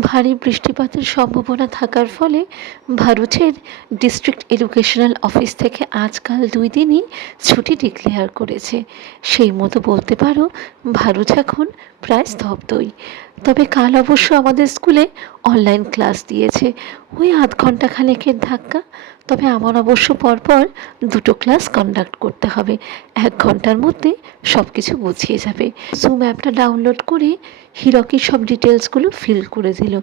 ভারী বৃষ্টিপাতের সম্ভাবনা থাকার ফলে ভারতের ডিস্ট্রিক্ট এডুকেশনাল অফিস থেকে আজকাল 2 দিনই ছুটি ডিক্লেয়ার করেছে। সেই মতো বলতে পারো ভারত এখন প্রায় স্তব্ধই। তবে কাল অবশ্য আমাদের স্কুলে অনলাইন ক্লাস দিয়েছে, ওই আধ ঘন্টা খানেকের ধাক্কা। তবে আমার অবশ্য পরপর 2টো ক্লাস কন্ডাক্ট করতে হবে, 1 ঘন্টার মধ্যে সব কিছু গুছিয়ে যাবে। জুম অ্যাপটা ডাউনলোড করে হিরকি সব ডিটেলসগুলো ফিল করে দিল,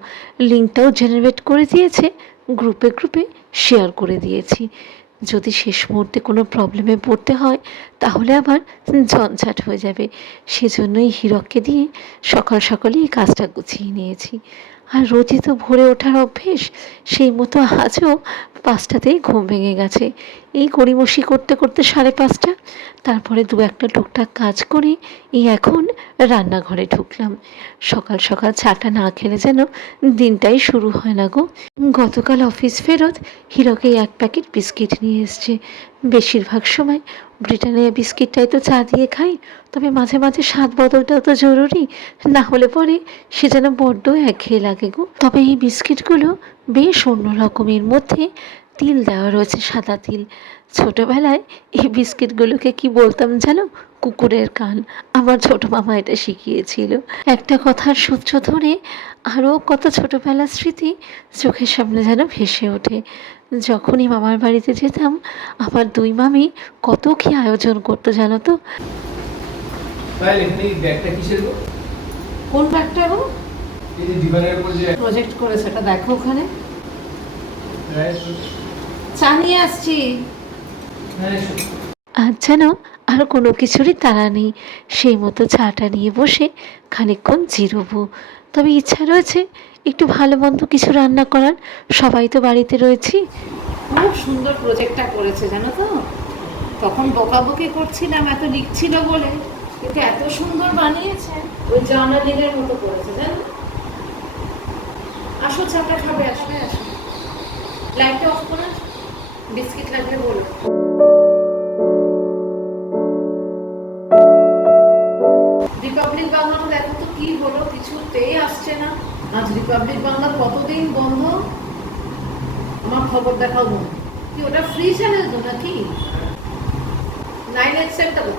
লিঙ্কটাও জেনারেট করে দিয়েছে, গ্রুপে গ্রুপে শেয়ার করে দিয়েছি। যদি শেষ মুহূর্তে কোনো প্রবলেমে পড়তে হয় তাহলে আবার ঝঞ্ঝাট হয়ে যাবে, সেজন্যই হিরককে দিয়ে সকাল সকালই এই কাজটা গুছিয়ে নিয়েছি। আর রোজই তো ভোরে ওঠার অভ্যেস, সেই মতো আজও 5টাতেই ঘুম ভেঙে গেছে। এই গড়িমসি করতে করতে 5:30, তারপরে 2-1টা টুকটাক কাজ করে এই এখন রান্নাঘরে ঢুকলাম। সকাল সকাল চাটা না খেলে যেন দিনটাই শুরু হয় না গো। গতকাল অফিস ফেরত হিরকে 1 প্যাকেট বিস্কিট নিয়ে এসছে। বেশিরভাগ সময় ব্রিটানিয়া বিস্কিটটাই তো চা দিয়ে খাই, তবে মাঝে মাঝে স্বাদ বদলটাও তো জরুরি, না হলে পরে সে যেন বড্ড একঘেয়ে লাগে গো। তবে এই বিস্কিটগুলো বেশ অন্য রকমের, মধ্যে তিল দেওয়া রয়েছে, সাদা তিল। ছোটবেলায় এই বিস্কিটগুলোকে কি বলতাম জানো? কুকুরের কান। আমার ছোট মামা এটা শিখিয়েছিল। একটা কথার সূত্র ধরে আরও কত ছোটবেলার স্মৃতি চোখের সামনে যেন ভেসে ওঠে। যখনই মামার বাড়িতে যেতাম আমার 2 মামি কত কি আয়োজন করতো জানো তো। কোন ব্যাগটা গো? এই যে দিবানের উপর যে প্রজেক্ট করেছে এটা দেখো ওখানে। চা নিয়ে আসছি। আজ যেন আর কোনো কিছুরই তাড়া নেই, সেই মতো চাটা নিয়ে বসে খানিকক্ষণ জিরোবো। তবে ইচ্ছা রয়েছে একটু ভালো মন্দ কিছু রান্না করার, সবাই তো বাড়িতে রয়েছি। খুব সুন্দর প্রজেক্টটা করেছে জানো তো। তখন বকাবকি করছিলাম এত লিখছিল বলে, কিন্তু এত সুন্দর বানিয়েছে, ওই জার্নালিংয়ের মতো করেছে জানো। আসো চাটা খাবে, আসলে আসো। লাইটটা অফ করে বিস্কিট লাগলে বলো। রিপাবলিক বাংলাটা দেখো তো কি হলো, কিছুতেই আসছে না। আজ রিপাবলিক বাংলার কতদিন বন্ধ, আমার খবর দেখাও বন্ধ। কি ওটা ফ্রি চ্যানেল তো নাকি? 987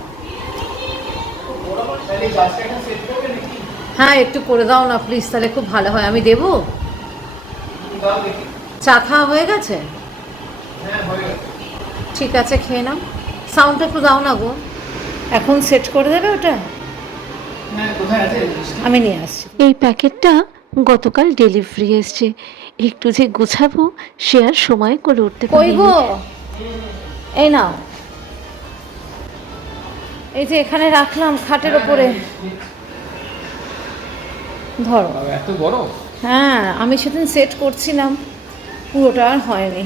হ্যাঁ একটু করে দাও না প্লিজ, তাহলে খুব ভালো হয়। আমি দেবো। চা খাওয়া হয়ে গেছে? ঠিক আছে খেয়ে নাও। সাউন্ডটা একটু দাও না গো। এখন সেট করে দেবে ওটা? আমি নিয়ে আসছি। এই প্যাকেটটা গতকাল ডেলিভারি এসছে, একটু যে গোছাবো সে আর সময় করে উঠতে কই পারিনি। গো? এই নাও, এই যে এখানে রাখলাম খাটের ওপরে। ধরো। এত বড়? হ্যাঁ আমি সেদিন সেট করছিলাম, পুরোটা আর হয়নি।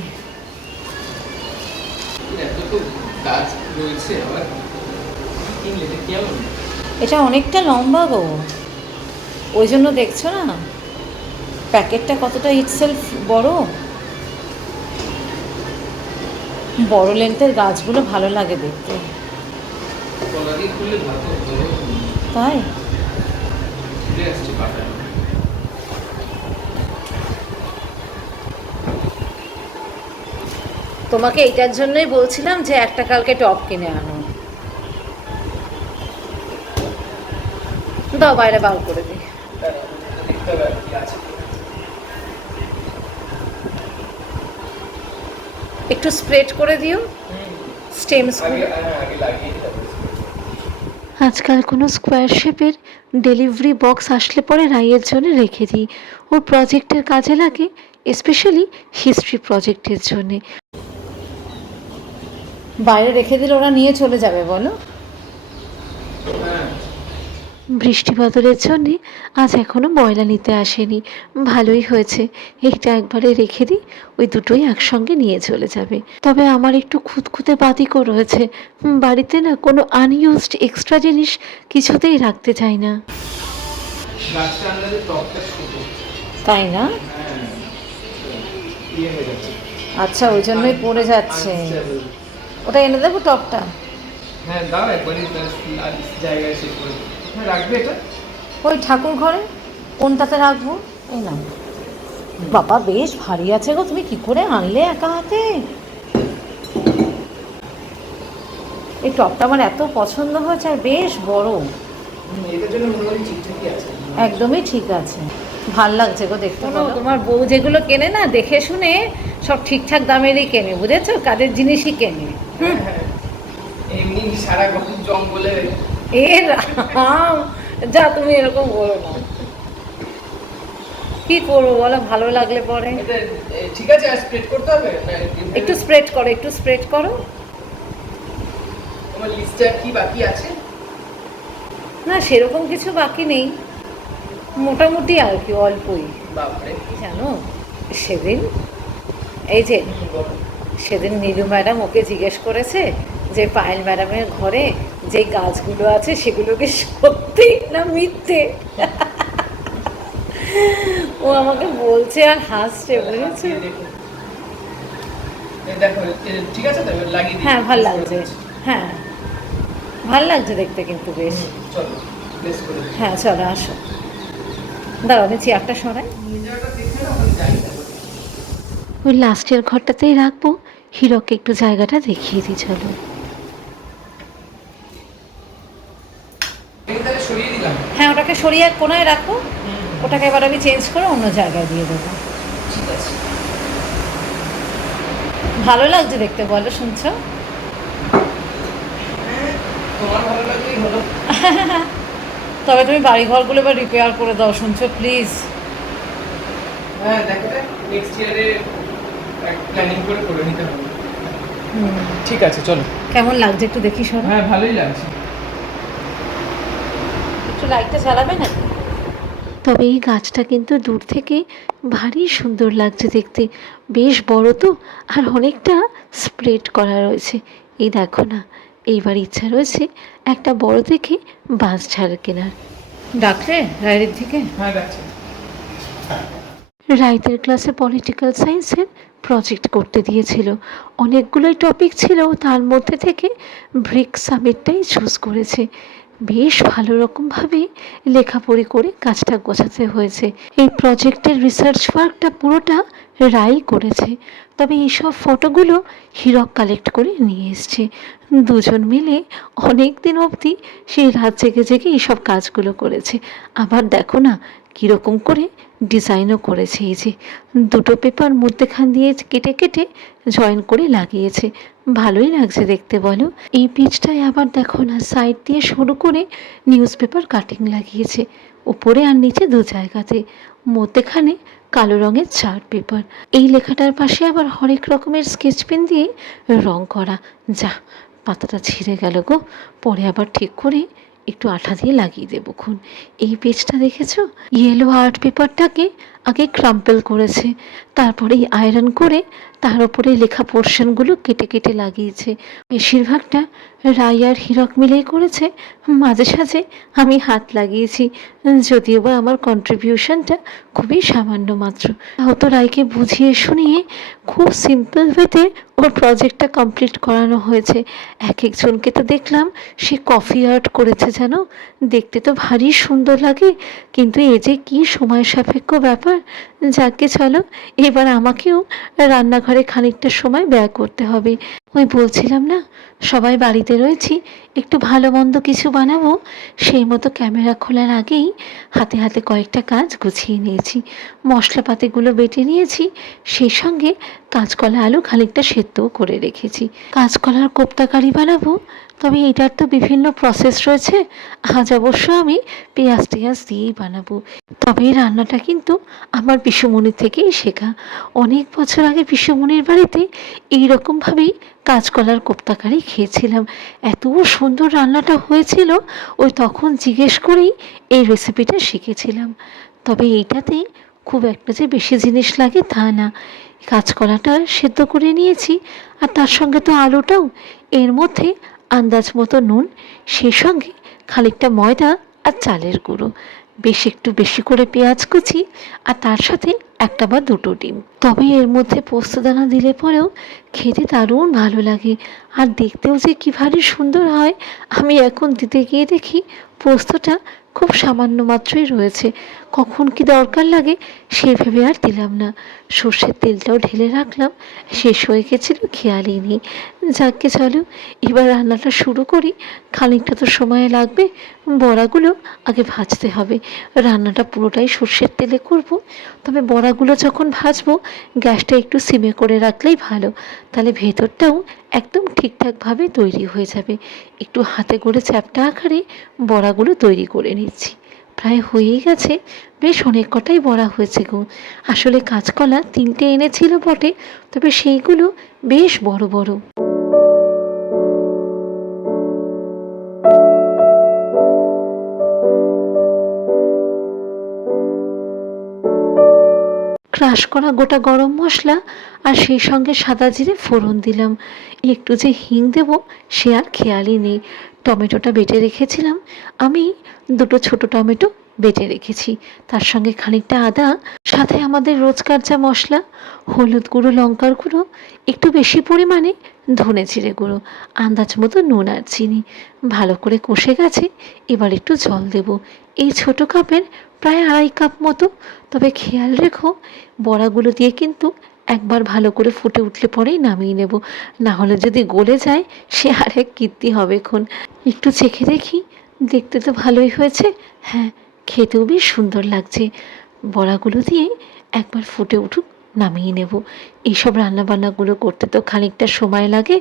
এত তো গাছ রয়েছে আবার কিনলে এটা কেমন? এটা অনেকটা লম্বা গো, ওই জন্য দেখছো না প্যাকেটটা কতটা ইটসেলফ বড়। বড় লেন্থের গাছগুলো ভালো লাগে দেখতে। কলারি খুললে ভালো বড়। তাই ছিঁড়ে আসছে পাতা। তোমাকে এইটার জন্যই বলছিলাম যে একটা কালকে টপ কিনে আনো। দাও বাইরে বার করে দিই। দেখতে হবে কি আছে। একটু স্প্রেড করে দিও স্টেমস। আগে লাগিয়ে দিতে হবে। আজকাল কোনো স্কোয়ার শেপের ডেলিভারি বক্স আসলে পরে রাইয়ের জন্য রেখে দিই, ওর প্রজেক্টের কাজে লাগে, স্পেশালি হিস্ট্রি প্রজেক্টের জন্যে। বাইরে রেখে দিলে ওরা নিয়ে চলে যাবে বলো। বৃষ্টি বদলের জন্যে আজ এখনও ময়লা নিতে আসেনি, ভালোই হয়েছে। এইটা একবারে রেখে দিই, ওই দুটোই একসঙ্গে নিয়ে চলে যাবে। তবে আমার একটু খুঁতখুঁতে বাতিকও রয়েছে, বাড়িতে না কোনো আনইউজড এক্সট্রা জিনিস কিছুতেই রাখতে চাই না। গাছটা আনলে টপটা ছোট। তাই না? ইয়ে হয়ে যাচ্ছে। আচ্ছা ওই জন্যই পড়ে যাচ্ছে। ওটা এনে দেবো টপটা? হ্যাঁ দাও একবারই জায়গায় শেষ করে। হ্যাঁ রাখবে এটা? ওই ঠাকুর ঘরে। কোনটাতে রাখবো? এই না বাবা, বেশ ভারী আছে গো, তুমি কি করে আনলে একা হাতে? এই টপটা আমার এত পছন্দ হয়েছে, আর বেশ বড়। এটার জন্য মোটামুটি ঠিকঠাকই আছে। একদমই ঠিক আছে, ভাল লাগছে গো দেখতে। তোমার বউ যেগুলো কেনে না, দেখে শুনে সব ঠিকঠাক দামেরই কেনে, বুঝেছো? কাজের জিনিসই কেনে। হ্যাঁ, হ্যাঁ। এমনি সারা জঙ্গলে এ রাম, যা তুমি এরকম বলো না। কি করবো বলো, ভালো লাগলে পরে। এটা ঠিক আছে, আর স্প্রেড করতে হবে না? একটু স্প্রেড করো, একটু স্প্রেড করো। তোমার লিস্টে কি বাকি আছে? না, সেরকম কিছু বাকি নেই, মোটামুটি আর কি, অল্পই। বাপরে, জানো, সেদিন এই যে সেদিন নীলু ম্যাডাম ওকে জিজ্ঞেস করেছে যে পায়েল ম্যাডামের ঘরে যে গাছগুলো আছে সেগুলো কি সত্যি না মিথ্যে। ও আমাকে বলছে আর হাসছে, বুঝেছো? দেখো ঠিক আছে তো, লাগিয়ে দিই। হ্যাঁ, ভাল লাগছে। হ্যাঁ, ভাল লাগছে দেখতে কিন্তু বেশ। চলো প্লেস করে দিই। হ্যাঁ চলো, আসো, দাঁড়াও আমি চেয়ারটা সরাই। নিয়ে যাওয়াটা দেখে না, আমি যাই না। ওই লাস্টের ঘরটাতেই রাখবো, হীরককে একটু জায়গাটা দেখিয়ে দিই চলো। এই তাহলে সরিয়ে দিলাম। হ্যাঁ, ওটাকে সরিয়ে এক কোনায় রাখো, ওটাকে এবার আমি চেঞ্জ করে অন্য জায়গায় দিয়ে দেবো। ঠিক আছে। ভালো লাগছে দেখতে, বলো, শুনছো? তোমার ভালো লাগলেই হলো। তবে তুমি বাড়িঘরগুলো এবার রিপেয়ার করে দাও, শুনছো, প্লিজ। হ্যাঁ দেখো, নেক্সট ইয়ারে প্ল্যানিং করে নিতে হবে। ঠিক আছে, চলো। কেমন লাগছে একটু দেখি, শোনো। হ্যাঁ, ভালোই লাগছে। একটু লাইটটা জ্বালাবে না? তবে এই গাছটা কিন্তু দূর থেকে ভারী সুন্দর লাগছে দেখতে, বেশ বড় তো, আর অনেকটা স্প্রেড করা রয়েছে। এই দেখো না, এইবার ইচ্ছা রয়েছে একটা বড় দেখে বাঁশ ঝাড় কেনার। ডাকলে রায়ের দিকে? হ্যাঁ রাখছি। রাইতের ক্লাসে পলিটিক্যাল সায়েন্সের প্রজেক্ট করতে দিয়েছিল, অনেকগুলোই টপিক ছিল, তার মধ্যে থেকে ব্রিক সামিটটাই চুজ করেছে। বেশ ভালো রকমভাবে লেখাপড়ি করে কাজটা গোছাতে হয়েছে। এই প্রজেক্টের রিসার্চ ওয়ার্কটা পুরোটা রাই করেছে, তবে এইসব ফটোগুলো হীরক কালেক্ট করে নিয়ে এসছে। দুজন মিলে অনেক দিন অবধি সেই রাত জেগে জেগে এইসব কাজগুলো করেছে। আবার দেখো না কীরকম করে ডিজাইনও করেছে, এই যে দুটো পেপার মধ্যেখান দিয়ে কেটে কেটে জয়েন করে লাগিয়েছে, ভালোই লাগছে দেখতে বলো। এই পেজটায় আবার দেখো না সাইড দিয়ে শুরু করে নিউজ পেপার কাটিং লাগিয়েছে, উপরে আর নিচে দু জায়গাতে, মধ্যেখানে কালো রঙের চার্ট পেপার। এই লেখাটার পাশে আবার হরেক রকমের স্কেচ পেন দিয়ে রং করা। যা, পাতাটা ছিঁড়ে গেল গো, পরে আবার ঠিক করে একটু আঠা দিয়ে লাগিয়ে দেবো খুন। এই পেজটা দেখেছো, ইয়েলো আর্ট পেপারটাকে আগে ক্রাম্পেল করেছে, তারপরে আয়রন করে তার উপরে লেখা পোর্শনগুলো কেটে কেটে লাগিয়েছে। বেশিরভাগটা রাই আর হীরক মিলেই করেছে, মাঝে সাঝে আমি হাত লাগিয়েছি, যদিও বা আমার কন্ট্রিবিউশনটা খুবই সামান্য মাত্র। হয়তো রাইকে বুঝিয়ে শুনিয়ে খুব সিম্পল ওয়েতে ওর প্রজেক্টটা কমপ্লিট করানো হয়েছে। এক একজনকে তো দেখলাম সে কফি আর্ট করেছে, যেন দেখতে তো ভারী সুন্দর লাগে, কিন্তু এ যে কী সময় সাপেক্ষ ব্যাপার। যাকে চলো, এবার আমাকেও রান্নাঘরে খানিকটা সময় ব্যয় করতে হবে। ওই বলছিলাম না, সবাই বাড়িতে রয়েছি, একটু ভালো মন্দ কিছু বানাবো, সেই মতো ক্যামেরা খোলার আগেই হাতে হাতে কয়েকটা কাজ গুছিয়ে নিয়েছি। মশলাপাতিগুলো বেটে নিয়েছি, সেই সঙ্গে কাঁচকলা আলু খানিকটা সেদ্ধও করে রেখেছি। কাঁচকলার কোপ্তা কারি বানাবো, তবে এটার তো বিভিন্ন প্রসেস রয়েছে, আজ অবশ্য আমি পেঁয়াজ টেয়াজ দিয়েই বানাবো। তবে এই রান্নাটা কিন্তু আমার পিসুমণির থেকেই শেখা। অনেক বছর আগে পিসুমণির বাড়িতে এইরকমভাবেই কাঁচকলার কোপ্তা কারি খেয়েছিলাম, এত সুন্দর রান্নাটা হয়েছিল, ওই তখন জিজ্ঞেস করেই এই রেসিপিটা শিখেছিলাম। তবে এইটাতে খুব একটা যে বেশি জিনিস লাগে তা না, কাঁচকলাটা সেদ্ধ করে নিয়েছি, আর তার সঙ্গে তো আলুটাও, এর মধ্যে আন্দাজ মতো নুন, সেই সঙ্গে খানিকটা ময়দা আর চালের গুঁড়ো, বেশ একটু বেশি করে পেঁয়াজ কুচি, আর তার সাথে একটা বা দুটো ডিম। তবে এর মধ্যে পোস্তদানা দিলে পরেও খেতে দারুণ ভালো লাগে, আর দেখতেও যে কী ভারী সুন্দর হয়। আমি এখন দিতে গিয়ে দেখি পোস্তটা খুব সামান্য মাত্রই রয়েছে, কখন কি দরকার লাগে সেই ভেবে আর দিলাম না। সর্ষের তেলটাও ঢেলে রাখলাম, শেষ হয়ে গেছিল খেয়ালই নেই। যাকে চলো এবার রান্নাটা শুরু করি, খানিকটা তো সময় লাগবে। বড়াগুলো আগে ভাজতে হবে, রান্নাটা পুরোটাই সর্ষের তেলে করব, তবে বড়াগুলো যখন ভাজবো গ্যাসটা একটু সিমে করে রাখলেই ভালো, তাহলে ভেতরটাও একদম ঠিকঠাকভাবে তৈরি হয়ে যাবে। একটু হাতে করে চ্যাপ্টা আকারে বড়াগুলো তৈরি করে নিচ্ছি। প্রায় হয়েই গেছে, বেশ অনেক কটাই বড়া হয়েছে গো। আসলে কাঁচকলা 3টে এনেছিল বটে, তবে সেইগুলো বেশ বড় বড়। ক্রাশ করা গোটা গরম মশলা আর সেই সঙ্গে সাদা জিরে ফোড়ন দিলাম। একটু যে হিং দেব সে আর খেয়ালই নেই। টমেটোটা বেটে রেখেছিলাম, আমি 2টো ছোট টমেটো বেটে রেখেছি, তার সঙ্গে খানিকটা আদা, সাথে আমাদের রোজকার যা মশলা, হলুদ গুঁড়ো, লঙ্কার গুঁড়ো, একটু বেশি পরিমাণে ধনে জিরে গুঁড়ো, আন্দাজ মতো নুন আর চিনি। ভালো করে কষে গেছে, এবার একটু জল দেব, এই ছোট কাপের প্রায় 2.5 কাপ মতো। তবে খেয়াল রেখো বড়াগুলো দিয়ে কিন্তু একবার ভালো করে ফুটে উঠলে পরেই নামিয়ে নেব, না হলে যদি গলে যায় সে আরেক কীর্তি হবে খন। একটু চেখে দেখি, দেখতে তো ভালোই হয়েছে, হ্যাঁ খেতেও বেশ সুন্দর লাগছে। বড়াগুলো দিয়ে একবার ফুটে উঠুক, নামিয়ে নেব। এইসব রান্নাবান্নাগুলো করতে তো খানিকটা সময় লাগে,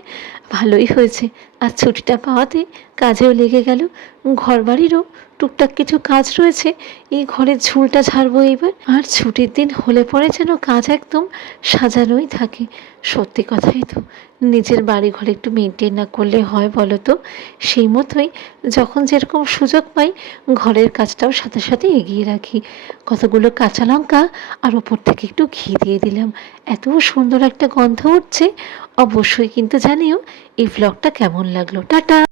ভালোই হয়েছে আর ছুটিটা পাওয়াতে কাজেও লেগে গেল। ঘরবাড়িরও টুকটাক কিছু কাজ রয়েছে, এই ঘরের ঝুলটা ঝাড়বো এইবার। আর ছুটির দিন হলে পরে যেন কাজ একদম সাজানোই থাকে। সত্যি কথাই তো, নিজের বাড়ি ঘরে একটু মেনটেন না করলে হয় বলো তো? সেই মতোই যখন যেরকম সুযোগ পাই ঘরের কাজটাও সাথে সাথে এগিয়ে রাখি। কতগুলো কাঁচা লঙ্কা আর ওপর থেকে একটু ঘি দিয়ে দিলাম, এত সুন্দর একটা গন্ধ উঠছে। অবশ্যই কিন্তু জানিও এই ভ্লগটা কেমন লাগলো। টাটা।